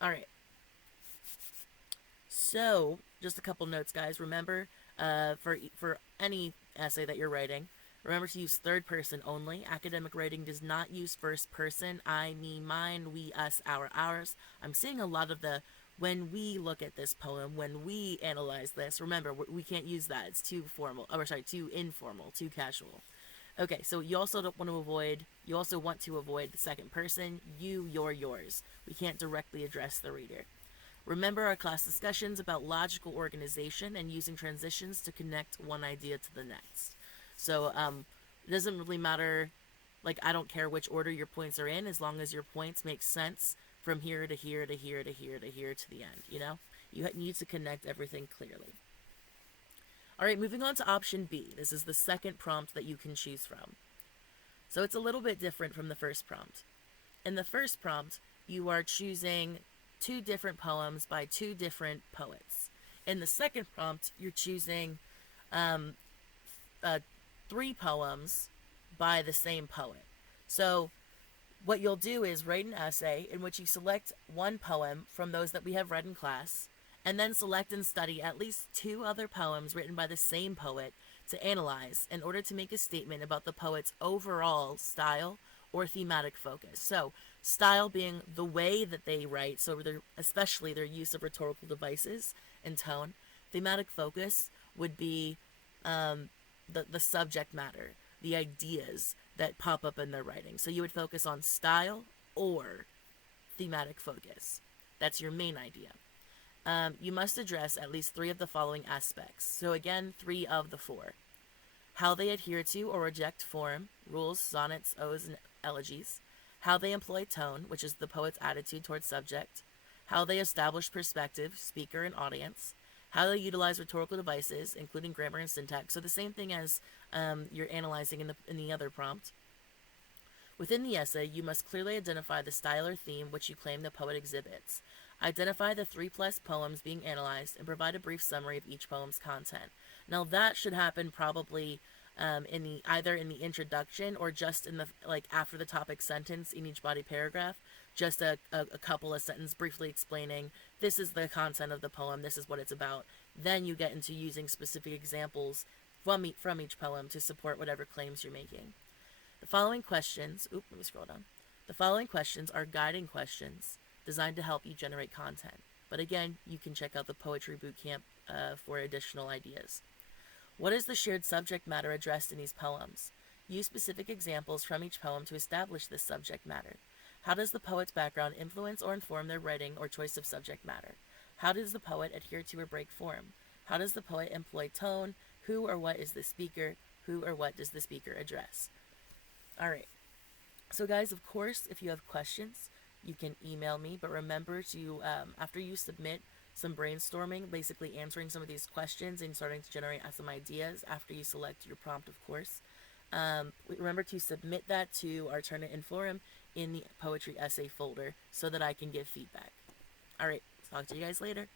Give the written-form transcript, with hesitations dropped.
All right. So, just a couple notes, guys. Remember, for any essay that you're writing, remember to use third person only. Academic writing does not use first person. I, me, mine, we, us, our, ours. I'm seeing a lot of the when we look at this poem, when we analyze this. Remember, we can't use that. It's too formal. Or sorry, too informal, too casual. Okay, so you also don't want to avoid. You also want to avoid the second person. You, your, yours. We can't directly address the reader. Remember our class discussions about logical organization and using transitions to connect one idea to the next. So it doesn't really matter, like, I don't care which order your points are in as long as your points make sense from here to here to here to here to here to the end, you know? You need to connect everything clearly. All right, moving on to option B. This is the second prompt that you can choose from. So it's a little bit different from the first prompt. In the first prompt, you are choosing two different poems by two different poets. In the second prompt, you're choosing um, uh, three poems by the same poet. So, what you'll do is write an essay in which you select one poem from those that we have read in class, and then select and study at least two other poems written by the same poet to analyze in order to make a statement about the poet's overall style or thematic focus. So, style being the way that they write, so especially their use of rhetorical devices and tone. Thematic focus would be the subject matter, the ideas that pop up in their writing. So you would focus on style or thematic focus. That's your main idea. You must address at least three of the following aspects. So, again, three of the four: how they adhere to or reject form, rules, sonnets, odes, and elegies; how they employ tone, which is the poet's attitude towards subject; how they establish perspective, speaker, and audience; how they utilize rhetorical devices, including grammar and syntax. So the same thing as you're analyzing in the other prompt. Within the essay, you must clearly identify the style or theme which you claim the poet exhibits. Identify the three plus poems being analyzed and provide a brief summary of each poem's content. Now that should happen probably in the either in the introduction or just in the like after the topic sentence in each body paragraph. Just a couple of sentences briefly explaining this is the content of the poem, this is what it's about. Then you get into using specific examples from each poem to support whatever claims you're making. The following questions, let me scroll down. The following questions are guiding questions designed to help you generate content. But again, you can check out the Poetry Bootcamp for additional ideas. What is the shared subject matter addressed in these poems? Use specific examples from each poem to establish this subject matter. How does the poet's background influence or inform their writing or choice of subject matter? How does the poet adhere to or break form? How does the poet employ tone? Who or what is the speaker? Who or what does the speaker address? All right. So, guys, of course, if you have questions, you can email me. But remember to, after you submit some brainstorming, basically answering some of these questions and starting to generate some ideas after you select your prompt, of course. Remember to submit that to our Turnitin forum in the poetry essay folder so that I can give feedback. All right. Talk to you guys later.